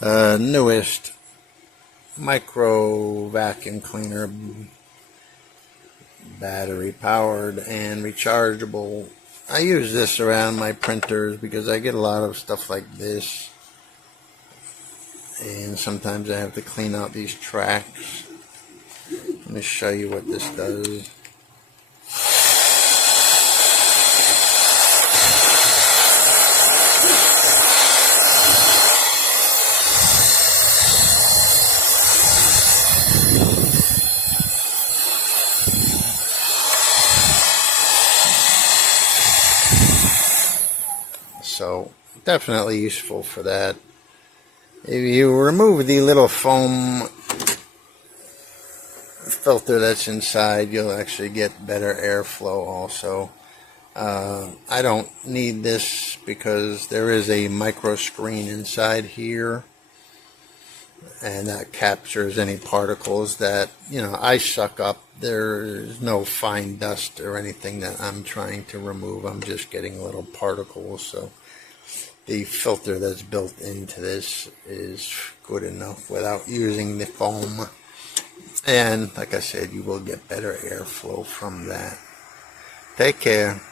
Newest micro vacuum cleaner, battery powered and rechargeable. I use this around my printers because I get a lot of stuff like this, and sometimes I have to clean out these tracks. Let me show you what this does. So definitely useful for that. If you remove the little foam filter that's inside, you'll actually get better airflow also. I don't need this because there is a micro screen inside here, and that captures any particles that, I suck up. There's no fine dust or anything that I'm trying to remove. I'm just getting little particles, so the filter that's built into this is good enough without using the foam. And like I said, you will get better airflow from that. Take care.